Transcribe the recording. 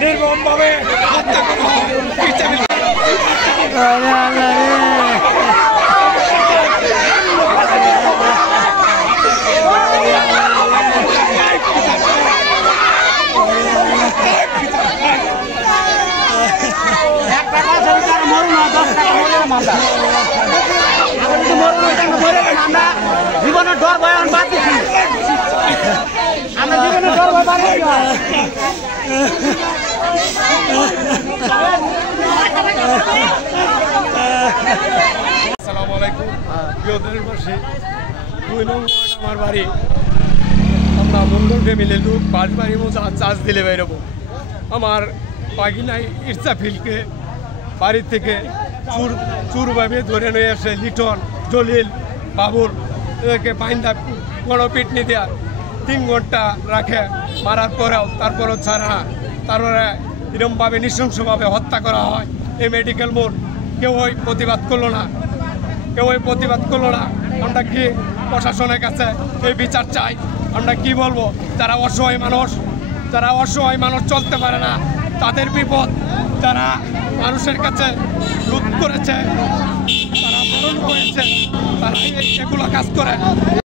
নির্মম ভাবে হত্যা করা হয়। জীবনের ডর ভয় বাদ দিচ্ছি আমরা জীবনের ডর ভয় বাদ দিচ্ছি। আসসালামু আলাইকুম প্রিয় দেশবাসী, 2 নং ওয়ার্ড আমার বাড়ি। আমরা মঙ্গল ফ্যামিলির লোক বাড়ি মোজা চার্জ দিলে বেরোবো। আমার পাগিনাই ইরসাফিলকে বাড়ি থেকে চুরভাবে ধরে নিয়ে এসে লিটন, জলিল, বাবুল এদেরকে বাইন্দা গণপিটনি দেওয়া 3 ঘন্টা রাখে, মারার পরেও তারপরও ছাড়ে না। তারপরে এরকমভাবে নৃশংসভাবে হত্যা করা হয়। এই মেডিকেল মোড় কেউই প্রতিবাদ করলো না। আমরা কি প্রশাসনের কাছে এই বিচার চাই? আমরা কি বলবো? যারা অসহায় মানুষ চলতে পারে না, তাদের বিপদ, যারা মানুষের কাছে লুট করেছে, তারা মরণ হয়েছে, তারা এগুলো কাজ করে।